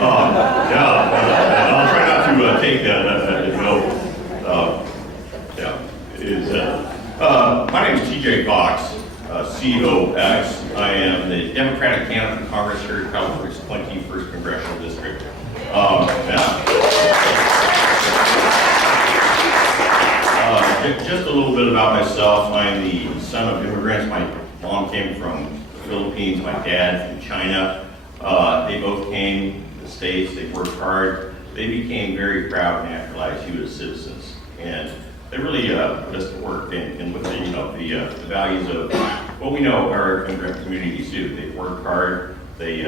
I'll try not to take that as no. My name is TJ Cox, COX. I am the Democratic candidate for Congress here at California's 21st Congressional District. Just a little bit about myself. I'm the son of immigrants. My mom came from the Philippines, my dad from China. They both came to the States, they worked hard. They became very proud naturalized U.S. citizens. And they really put us to work in with the values of what we know our immigrant communities do. They work hard, they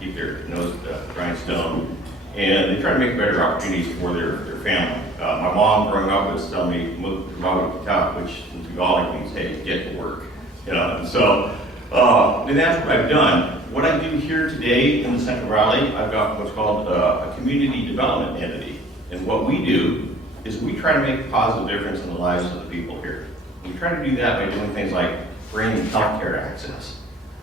keep their nose to the grindstone, and they try to make better opportunities for their family. My mom growing up was telling me, which in Tagalog means, hey, get to work. And so and that's what I've done. What I do here today in the Central Valley, I've got what's called a community development entity. And what we do is we try to make a positive difference in the lives of the people here. We try to do that by doing things like bringing healthcare access.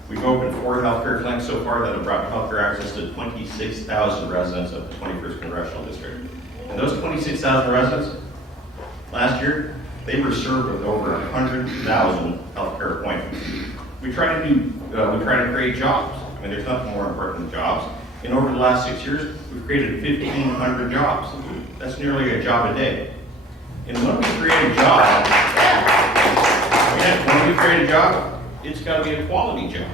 We've opened 4 healthcare clinics so far that have brought healthcare access to 26,000 residents of the 21st Congressional District. And those 26,000 residents, last year, they were served with over 100,000 healthcare appointments. We try to create jobs. I mean, there's nothing more important than jobs. And over the last 6 years, we've created 1,500 jobs. That's nearly a job a day. And when we create a job, it's got to be a quality job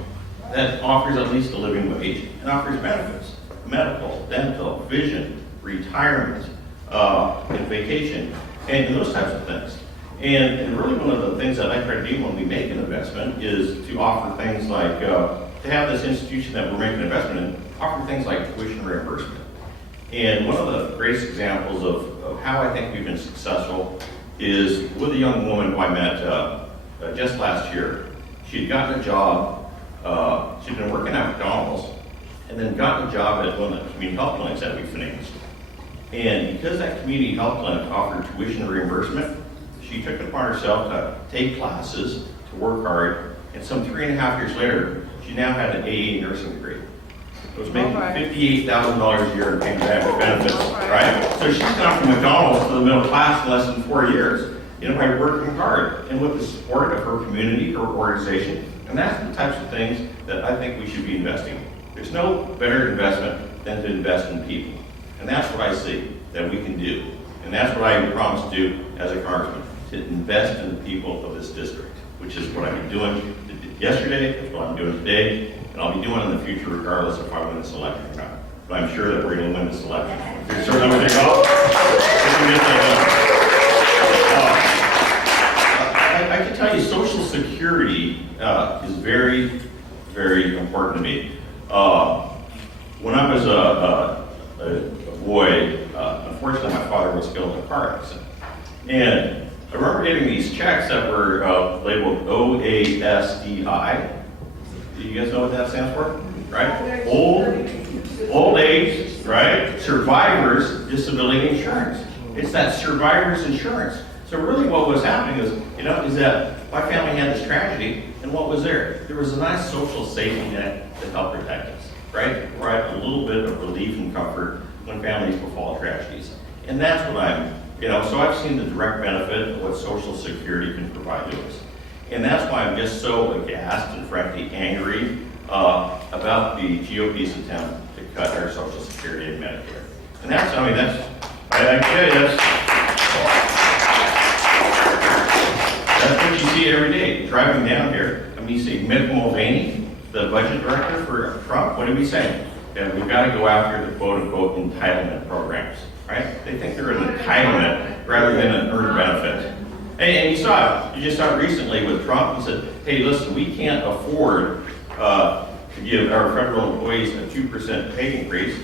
that offers at least a living wage and offers benefits: medical, dental, vision, retirement, and vacation, and those types of things. And really one of the things that I try to do when we make an investment is to offer things like, to have this institution that we're making an investment in, offer things like tuition reimbursement. And one of the greatest examples of how I think we've been successful is with a young woman who I met just last year. She'd gotten a job, she'd been working at McDonald's, and then gotten a job at one of the community health clinics that we financed. And because that community health clinic offered tuition reimbursement, she took it upon herself to take classes, to work hard, and some 3.5 years later, she now had an AA nursing degree. It was making $58,000 a year in paying benefits, right? So she's gone from McDonald's to the middle class in less than 4 years, by working hard and with the support of her community, her organization. And that's the types of things that I think we should be investing in. There's no better investment than to invest in people. And that's what I see that we can do. And that's what I promise to do as a congressman, to invest in the people of this district, which is what I've been doing yesterday, that's what I'm doing today, and I'll be doing in the future regardless if I win this election or not. But I'm sure that we're going to win this election. You're certainly going to go. I can tell you Social Security is very, very important to me. When I was a boy, unfortunately my father was killed in a car accident. And I remember getting these checks that were labeled OASDI. Do you guys know what that stands for? Right? Old age, right? Survivors Disability Insurance. It's that survivors insurance. So really what was happening is that my family had this tragedy, and what was there? There was a nice social safety net to help protect us, right? Provide a little bit of relief and comfort when families befall tragedies. And that's what so I've seen the direct benefit of what Social Security can provide to us. And that's why I'm just so aghast and frankly angry about the GOP's attempt to cut our Social Security and Medicare. And I tell you, that's what you see every day. Driving down here, you see Mick Mulvaney, the budget director for Trump. What did he say? That we've got to go after the quote-unquote entitlement programs, right? They think they're an entitlement rather than an earned benefit. And you just saw it recently with Trump. He said, hey, listen, we can't afford to give our federal employees a 2% pay increase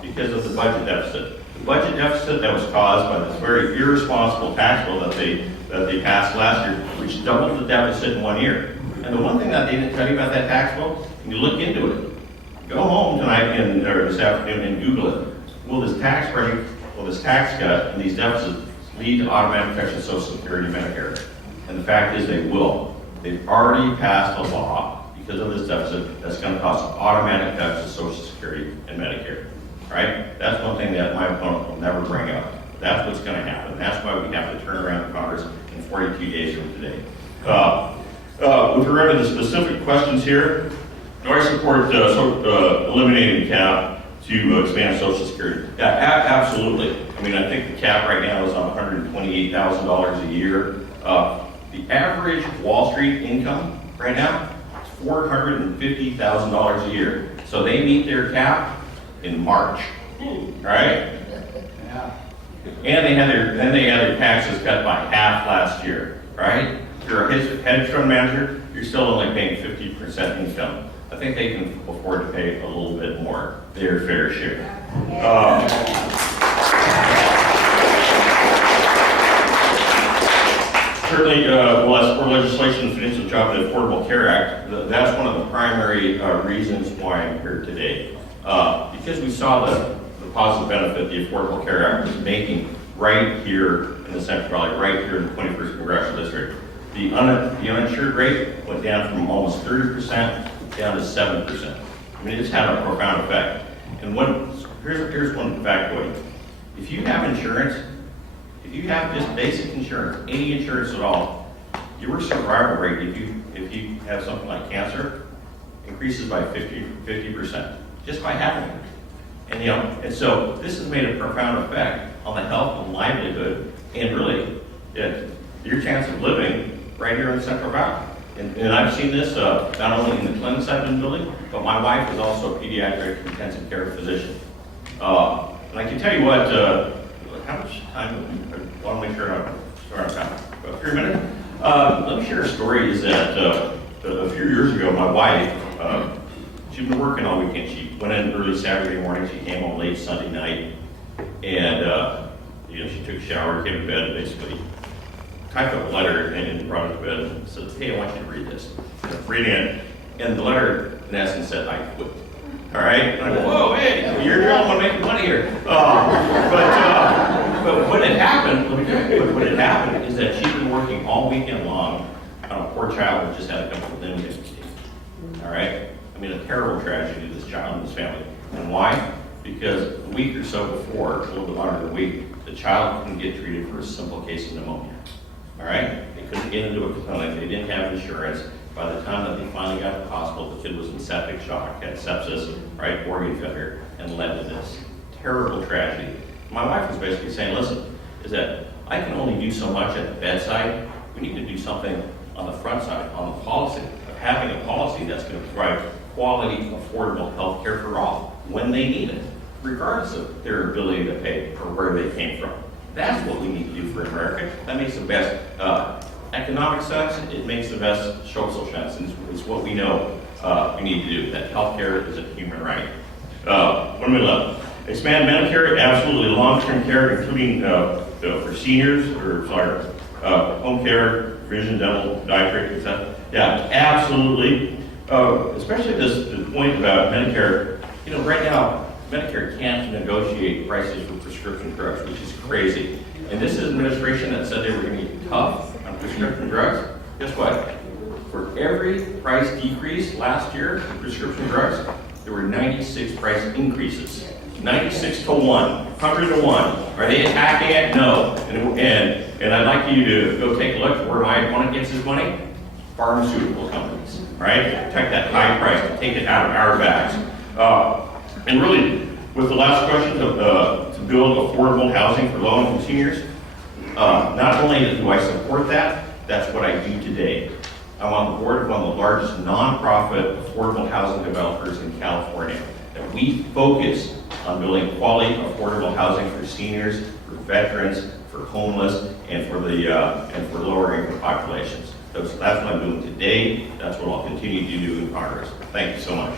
because of the budget deficit. The budget deficit that was caused by this very irresponsible tax bill that they passed last year, which doubled the deficit in 1 year. And the one thing that they didn't tell you about that tax bill, and you look into it, go home tonight or this afternoon and Google it. Will this tax cut and these deficits lead to automatic protection of Social Security and Medicare? And the fact is they will. They've already passed a law because of this deficit that's going to cause automatic cuts to Social Security and Medicare. All right? That's one thing that my opponent will never bring up. That's what's going to happen. That's why we have to turn around Congress in 42 days from today. With regard to the specific questions here, do I support eliminating the cap to expand Social Security? Yeah, absolutely. I mean, I think the cap right now is on $128,000 a year. The average Wall Street income right now is $450,000 a year. So they meet their cap in March, right? Yeah. And they had their taxes cut by half last year, right? If you're a hedge fund manager, you're still only paying 50% income. I think they can afford to pay a little bit more, their fair share. Certainly, as for legislation, the Financial Job and Affordable Care Act, that's one of the primary reasons why I'm here today. Because we saw the positive benefit the Affordable Care Act is making right here in the Central Valley, right here in the 21st Congressional District. The uninsured rate went down from almost 30% down to 7%. I mean, it's had a profound effect. And here's one factoid. If you have insurance, if you have just basic insurance, any insurance at all, your survival rate, if you have something like cancer, increases by 50%, just by having it. And so this has made a profound effect on the health and livelihood, and really, your chance of living right here in the Central Valley. And I've seen this not only in the clinics I've been building, but my wife is also a pediatric intensive care physician. And I can tell you what, how much time, I want to make sure I'm on time. About 3 minutes. Let me share a story. Is that a few years ago, my wife, she'd been working all weekend. She went in early Saturday morning. She came home late Sunday night, and she took a shower, came to bed, basically typed up a letter and brought it to bed and said, "Hey, I want you to read this." And I'm reading it, and the letter in essence said, "I quit." All right? And I go, "Whoa, hey, you're the only one making money here." But what had happened, what had happened is that she'd been working all weekend long on a poor child that just had a couple of limb issues. All right? I mean, a terrible tragedy to this child and his family. And why? Because a week or so before, a little bit longer than a week, the child couldn't get treated for a simple case of pneumonia. All right? They couldn't get into a clinic. They didn't have insurance. By the time that they finally got to the hospital, the kid was in septic shock, had sepsis, right, organ failure, and led to this terrible tragedy. My wife was basically saying, listen, is that I can only do so much at the bedside. We need to do something on the front side, on the policy, of having a policy that's going to provide quality, affordable health care for all when they need it, regardless of their ability to pay or where they came from. That's what we need to do for America. That makes the best economic sense. It makes the best social sense. And it's what we know we need to do. That healthcare is a human right. What am I left? Expand Medicare, absolutely. Long-term care, including for seniors, home care, vision, dental, dietary, etc. Yeah, absolutely. Especially the point about Medicare. Right now, Medicare can't negotiate prices for prescription drugs, which is crazy. And this is administration that said they were going to get tough on prescription drugs. Guess what? For every price decrease last year in prescription drugs, there were 96 price increases. 96 to 1, 100 to 1. Are they attacking it? No. And I'd like you to go take a look at where my opponent gets his money. Pharmaceutical companies, right? Protect that high price, take it out of our bags. And really, with the last question, to build affordable housing for low-income seniors, not only do I support that, that's what I do today. I'm on the board of one of the largest nonprofit affordable housing developers in California. And we focus on building quality, affordable housing for seniors, for veterans, for homeless, and for lower income populations. So that's what I'm doing today. That's what I'll continue to do in Congress. Thank you so much.